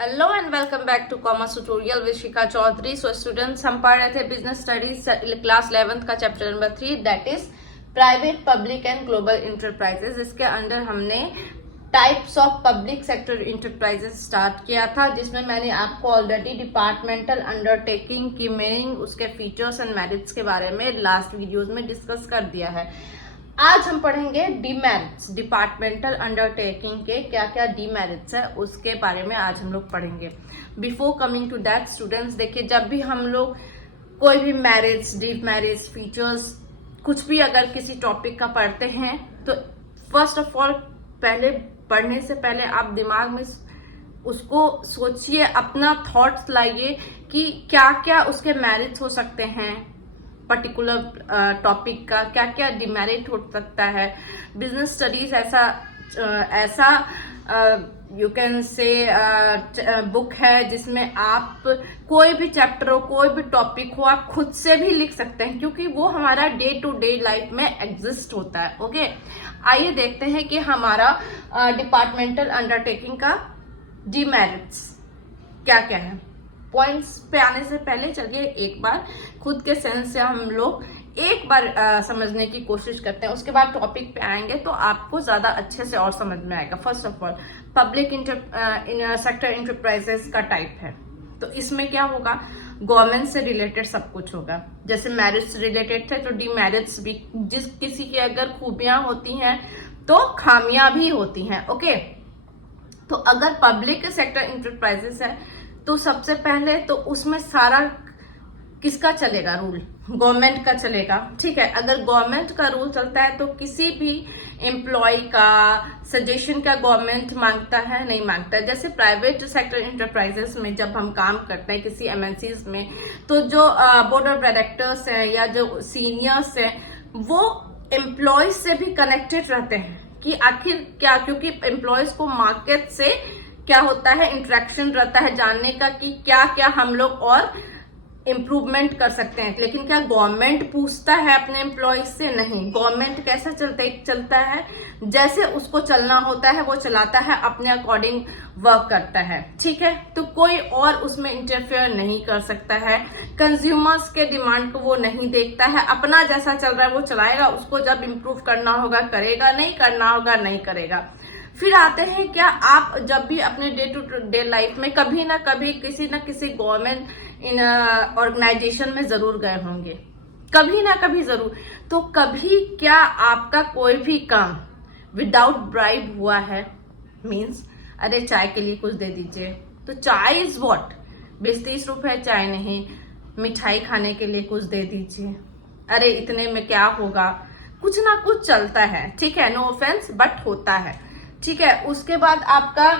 Hello and welcome back to commerce tutorial with Shikha Chaudhary. So students, हम पढ़ रहे थे बिजनेस स्टडीज क्लास 11th का chapter number 3, that is private, public and global enterprises. इसके अंदर हमने types of public sector enterprises start किया था, जिसमें मैंने आपको ऑलरेडी डिपार्टमेंटल अंडरटेकिंग की मीनिंग, उसके फीचर्स एंड मेरिट्स के बारे में लास्ट वीडियोज में डिस्कस कर दिया है। आज हम पढ़ेंगे डीमेरिट्स, डिपार्टमेंटल अंडरटेकिंग के क्या क्या डीमेरिट्स है उसके बारे में आज हम लोग पढ़ेंगे। Before coming to that students, देखिए, जब भी हम लोग कोई भी मैरिट्स, डीमेरिट्स, फीचर्स, कुछ भी अगर किसी टॉपिक का पढ़ते हैं तो फर्स्ट ऑफ ऑल पहले पढ़ने से पहले आप दिमाग में उसको सोचिए, अपना थॉट्स लाइए कि क्या क्या उसके मेरिट्स हो सकते हैं, पर्टिकुलर टॉपिक का क्या क्या डिमेरिट हो सकता है। बिजनेस स्टडीज ऐसा यू कैन से बुक है जिसमें आप कोई भी चैप्टर हो, कोई भी टॉपिक हो, आप खुद से भी लिख सकते हैं, क्योंकि वो हमारा डे टू डे लाइफ में एग्जिस्ट होता है। ओके, आइए देखते हैं कि हमारा डिपार्टमेंटल अंडरटेकिंग का डीमेरिट्स क्या क्या है। पॉइंट्स पे आने से पहले चलिए एक बार खुद के सेंस से हम लोग एक बार समझने की कोशिश करते हैं, उसके बाद टॉपिक पे आएंगे तो आपको ज्यादा अच्छे से और समझ में आएगा। First of all, public sector enterprises का टाइप है, तो इसमें क्या होगा, गवर्नमेंट से रिलेटेड सब कुछ होगा। जैसे मैरिट्स रिलेटेड थे तो डीमेरिट्स भी, जिस किसी की अगर खूबियां होती हैं तो खामियां भी होती हैं। ओके, तो अगर पब्लिक सेक्टर इंटरप्राइजेस है तो सबसे पहले तो उसमें सारा किसका चलेगा, रूल गवर्नमेंट का चलेगा। ठीक है, अगर गवर्नमेंट का रूल चलता है तो किसी भी एम्प्लॉय का सजेशन का गवर्नमेंट मांगता है, नहीं मांगता है। जैसे प्राइवेट सेक्टर इंटरप्राइजेस में जब हम काम करते हैं किसी एमएनसीज में, तो जो बोर्ड ऑफ डायरेक्टर्स हैं या जो सीनियर्स हैं वो एम्प्लॉयज से भी कनेक्टेड रहते हैं कि आखिर क्या, क्योंकि एम्प्लॉयज को मार्केट से क्या होता है, इंटरेक्शन रहता है जानने का कि क्या क्या हम लोग और इम्प्रूवमेंट कर सकते हैं। लेकिन क्या गवर्नमेंट पूछता है अपने एम्प्लॉयज से? नहीं। गवर्नमेंट कैसा चलता है, जैसे उसको चलना होता है वो चलाता है, अपने अकॉर्डिंग वर्क करता है। ठीक है, तो कोई और उसमें इंटरफेयर नहीं कर सकता है, कंज्यूमर्स के डिमांड को वो नहीं देखता है, अपना जैसा चल रहा है वो चलाएगा, उसको जब इम्प्रूव करना होगा करेगा, नहीं करना होगा नहीं करेगा। फिर आते हैं क्या, आप जब भी अपने डे टू डे लाइफ में कभी ना कभी किसी न किसी गवर्नमेंट ऑर्गेनाइजेशन में जरूर गए होंगे, कभी ना कभी जरूर। तो कभी क्या आपका कोई भी काम विदाउट ब्राइब हुआ है? मीन्स, अरे चाय के लिए कुछ दे दीजिए, तो चाय इज व्हाट, 20-30 रुपए चाय नहीं, मिठाई खाने के लिए कुछ दे दीजिए, अरे इतने में क्या होगा, कुछ ना कुछ चलता है। ठीक है, नो ऑफेंस बट होता है। ठीक है, उसके बाद आपका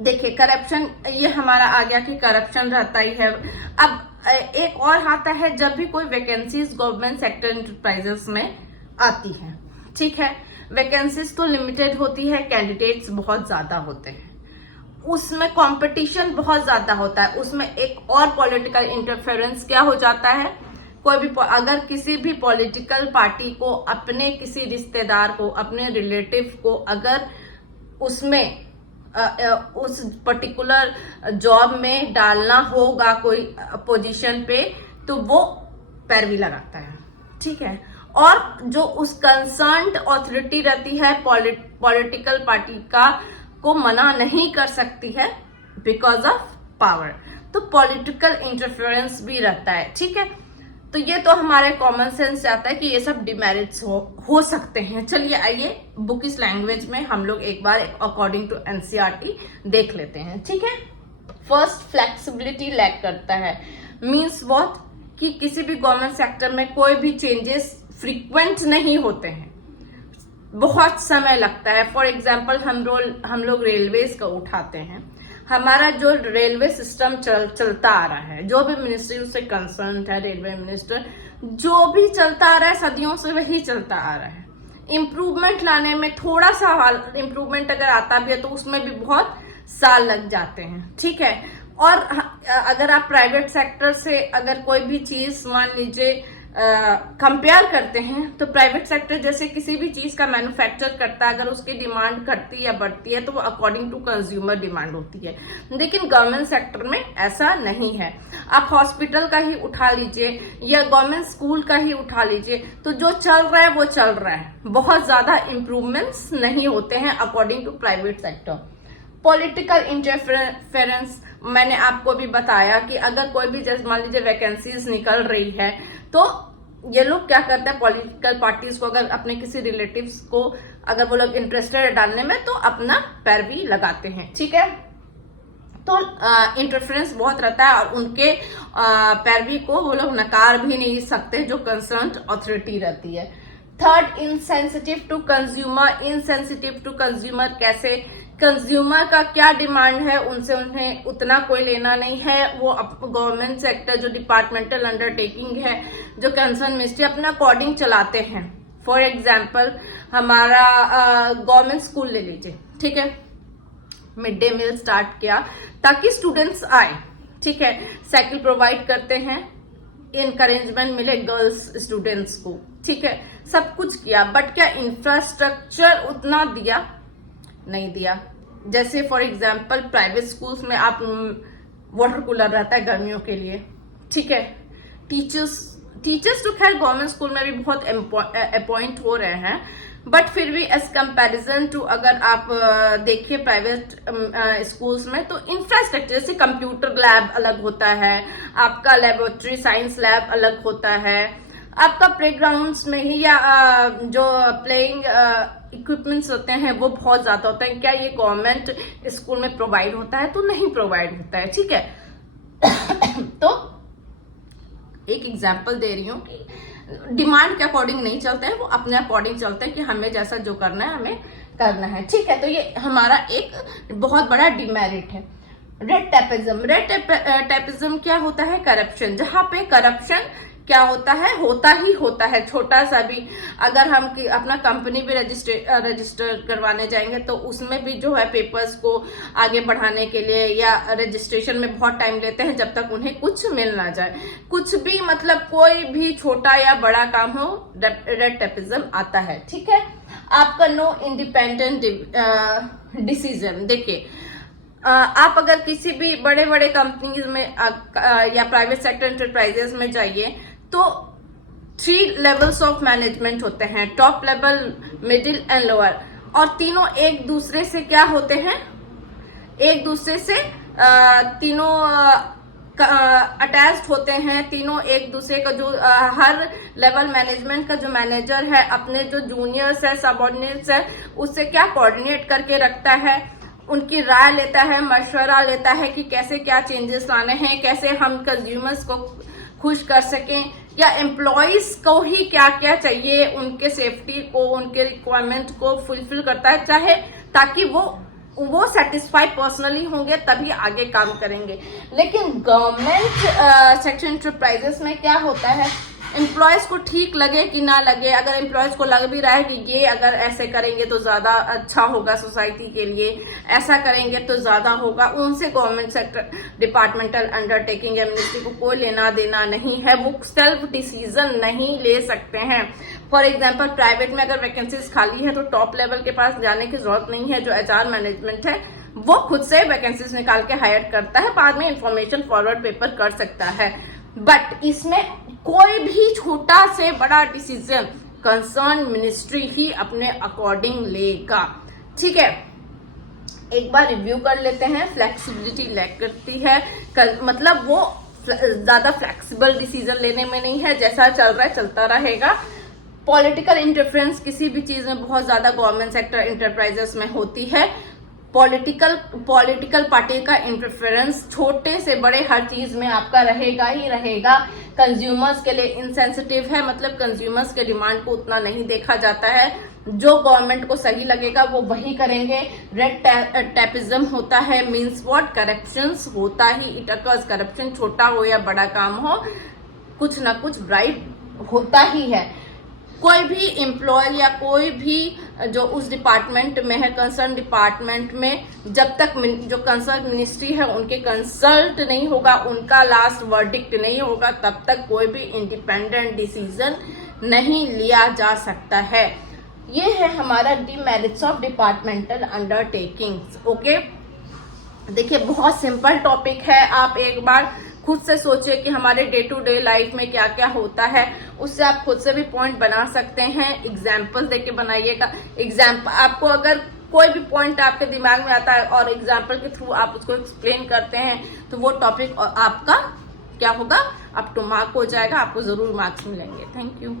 देखिए करप्शन, ये हमारा आ गया कि करप्शन रहता ही है। अब एक और आता है, जब भी कोई वैकेंसीज गवर्नमेंट सेक्टर इंटरप्राइजेस में आती है, ठीक है, वैकेंसीज तो लिमिटेड होती है, कैंडिडेट्स बहुत ज्यादा होते हैं, उसमें कंपटीशन बहुत ज्यादा होता है, उसमें एक और पॉलिटिकल इंटरफेरेंस क्या हो जाता है, कोई भी अगर किसी भी पॉलिटिकल पार्टी को अपने किसी रिश्तेदार को, अपने रिलेटिव को अगर उसमें उस पर्टिकुलर जॉब में डालना होगा कोई पोजीशन पे, तो वो पैरवी लगाता है। ठीक है, और जो उस कंसर्न्ड अथॉरिटी रहती है पॉलिटिकल पार्टी का, को मना नहीं कर सकती है बिकॉज ऑफ पावर। तो पॉलिटिकल इंटरफेरेंस भी रहता है। ठीक है, तो ये तो हमारे कॉमन सेंस जाता है कि ये सब डिमेरिट्स हो सकते हैं। चलिए आइए बुक इस लैंग्वेज में हम लोग एक बार अकॉर्डिंग टू एनसीईआरटी देख लेते हैं। ठीक है, फर्स्ट, फ्लेक्सिबिलिटी लैक करता है। मीन्स व्हाट, कि किसी भी गवर्नमेंट सेक्टर में कोई भी चेंजेस फ्रीक्वेंट नहीं होते हैं, बहुत समय लगता है। फॉर एग्जाम्पल हम लोग रेलवेज का उठाते हैं, हमारा जो रेलवे सिस्टम चलता आ रहा है, जो भी मिनिस्ट्री उससे कंसर्न है, रेलवे मिनिस्टर जो भी चलता आ रहा है, सदियों से वही चलता आ रहा है। इम्प्रूवमेंट लाने में थोड़ा सा इम्प्रूवमेंट अगर आता भी है तो उसमें भी बहुत साल लग जाते हैं। ठीक है, और अगर आप प्राइवेट सेक्टर से अगर कोई भी चीज मान लीजिए कंपेयर करते हैं तो प्राइवेट सेक्टर जैसे किसी भी चीज का मैन्युफैक्चर करता है, अगर उसकी डिमांड घटती या बढ़ती है तो वो अकॉर्डिंग टू कंज्यूमर डिमांड होती है, लेकिन गवर्नमेंट सेक्टर में ऐसा नहीं है। आप हॉस्पिटल का ही उठा लीजिए या गवर्नमेंट स्कूल का ही उठा लीजिए, तो जो चल रहा है वो चल रहा है, बहुत ज्यादा इंप्रूवमेंट्स नहीं होते हैं according to private sector. Political interference मैंने आपको भी बताया कि अगर कोई भी जैसे मान लीजिए वैकेंसीज निकल रही है तो ये लोग क्या करते हैं, पॉलिटिकल पार्टीज को अगर अपने किसी रिलेटिव्स को अगर वो लोग इंटरेस्टेड है डालने में तो अपना पैरवी लगाते हैं, ठीक है। तो इंटरफेरेंस बहुत रहता है और उनके पैरवी को वो लोग नकार भी नहीं सकते जो कंसर्न अथॉरिटी रहती है। Third, insensitive to consumer. Insensitive to consumer कैसे, कंज्यूमर का क्या डिमांड है उनसे उन्हें उतना कोई लेना नहीं है, वो गवर्नमेंट सेक्टर जो डिपार्टमेंटल अंडरटेकिंग है, जो कंसर्न मिनिस्ट्री अपने अकॉर्डिंग चलाते हैं। फॉर एग्जाम्पल हमारा गवर्नमेंट स्कूल ले लीजिए, ठीक है, मिड डे मील स्टार्ट किया ताकि स्टूडेंट्स आए, ठीक है, साइकिल प्रोवाइड करते हैं, इनकरेजमेंट मिले गर्ल्स स्टूडेंट्स को, ठीक है, सब कुछ किया, बट क्या इंफ्रास्ट्रक्चर उतना दिया? नहीं दिया। जैसे फॉर एग्जाम्पल प्राइवेट स्कूल्स में आप वाटर कूलर रहता है गर्मियों के लिए, ठीक है, टीचर्स तो खैर गवर्नमेंट स्कूल में भी बहुत अपॉइंट हो रहे हैं, बट फिर भी एज कंपैरिजन टू अगर आप देखिए प्राइवेट स्कूल्स में तो इंफ्रास्ट्रक्चर जैसे कंप्यूटर लैब अलग होता है, आपका लेबोरेटरी साइंस लैब अलग होता है, आपका प्लेग्राउंड्स में ही या जो प्लेइंग इक्विपमेंट्स होते हैं वो बहुत ज्यादा होता है। क्या ये गवर्नमेंट स्कूल में प्रोवाइड होता है? तो नहीं प्रोवाइड होता है, ठीक है। तो एक एग्जांपल दे रही हूँ कि डिमांड के अकॉर्डिंग नहीं चलते हैं, वो अपने अकॉर्डिंग चलते हैं कि हमें जैसा जो करना है हमें करना है, ठीक है। तो ये हमारा एक बहुत बड़ा डिमेरिट है। Red tapism. रेड टेपिज्म क्या होता है? करप्शन। जहां पे करप्शन क्या होता ही होता है, छोटा सा भी अगर हम अपना कंपनी भी रजिस्टर करवाने जाएंगे तो उसमें भी जो है पेपर्स को आगे बढ़ाने के लिए या रजिस्ट्रेशन में बहुत टाइम लेते हैं जब तक उन्हें कुछ मिल ना जाए। कुछ भी मतलब कोई भी छोटा या बड़ा काम हो, रेड टेपिज्म आता है, ठीक है। आपका नो इंडिपेंडेंट डिसीजन। देखिए आप अगर किसी भी बड़े बड़े कंपनीज में या प्राइवेट सेक्टर एंटरप्राइजेस में जाइए तो 3 लेवल्स ऑफ मैनेजमेंट होते हैं, top level, middle and lower, और तीनों एक दूसरे से क्या होते हैं? एक दूसरे से तीनों अटैच्ड होते हैं। तीनों एक दूसरे का जो हर लेवल मैनेजमेंट का जो मैनेजर है अपने जो जूनियर्स है, सबऑर्डिनेट्स है, उससे क्या कोऑर्डिनेट करके रखता है, उनकी राय लेता है, मशवरा लेता है कि कैसे क्या चेंजेस लाने हैं, कैसे हम कंज्यूमर्स को खुश कर सकें, या एम्प्लॉयज को ही क्या क्या चाहिए, उनके सेफ्टी को, उनके रिक्वायरमेंट को फुलफिल करता है, चाहे ताकि वो सेटिस्फाई पर्सनली होंगे तभी आगे काम करेंगे। लेकिन गवर्नमेंट सेक्टर एंटरप्राइजेस में क्या होता है, एम्प्लॉयज को ठीक लगे कि ना लगे, अगर एम्प्लॉयज को लग भी रहा है कि ये अगर ऐसे करेंगे तो ज्यादा अच्छा होगा सोसाइटी के लिए, ऐसा करेंगे तो ज्यादा होगा, उनसे गवर्नमेंट सेक्टर डिपार्टमेंटल अंडरटेकिंग या मिनिस्ट्री को कोई लेना देना नहीं है, वो सेल्फ डिसीजन नहीं ले सकते हैं। फॉर एग्जाम्पल प्राइवेट में अगर वैकेंसीज खाली है तो टॉप लेवल के पास जाने की जरूरत नहीं है, जो HR मैनेजमेंट है वो खुद से वैकेंसीज निकाल के हायर करता है, बाद में इंफॉर्मेशन फॉरवर्ड पेपर कर सकता है। बट इसमें कोई भी छोटा से बड़ा डिसीजन कंसर्न मिनिस्ट्री ही अपने अकॉर्डिंग लेगा, ठीक है। एक बार रिव्यू कर लेते हैं। फ्लेक्सिबिलिटी लैक करती है, मतलब वो ज्यादा फ्लेक्सिबल डिसीजन लेने में नहीं है, जैसा चल रहा है चलता रहेगा। पॉलिटिकल इंटरफेरेंस किसी भी चीज में बहुत ज्यादा गवर्नमेंट सेक्टर इंटरप्राइजेस में होती है। पॉलिटिकल पार्टी का इंटरफेरेंस छोटे से बड़े हर चीज में आपका रहेगा ही रहेगा। कंज्यूमर्स के लिए इनसेंसिटिव है, मतलब कंज्यूमर्स के डिमांड को उतना नहीं देखा जाता है, जो गवर्नमेंट को सही लगेगा वो वही करेंगे। रेड टेपिज्म होता है, मीन्स व्हाट? करप्शंस होता ही, इट अकर्स। करप्शन छोटा हो या बड़ा काम हो, कुछ ना कुछ ब्राइट होता ही है। कोई भी एम्प्लॉय या कोई भी जो उस डिपार्टमेंट में है, कंसर्न डिपार्टमेंट में, जब तक जो कंसर्न मिनिस्ट्री है उनके कंसल्ट नहीं होगा, उनका लास्ट वर्डिक्ट नहीं होगा, तब तक कोई भी इंडिपेंडेंट डिसीजन नहीं लिया जा सकता है। ये है हमारा demerits of departmental undertakings. Okay, देखिए बहुत सिंपल टॉपिक है, आप एक बार खुद से सोचिए कि हमारे डे टू डे लाइफ में क्या क्या होता है, उससे आप खुद से भी पॉइंट बना सकते हैं। एग्जाम्पल देके बनाइएगा। एग्जाम्पल आपको अगर कोई भी पॉइंट आपके दिमाग में आता है और एग्जाम्पल के थ्रू आप उसको एक्सप्लेन करते हैं तो वो टॉपिक आपका क्या होगा, अप टू मार्क हो जाएगा, आपको जरूर मार्क्स मिलेंगे। Thank you.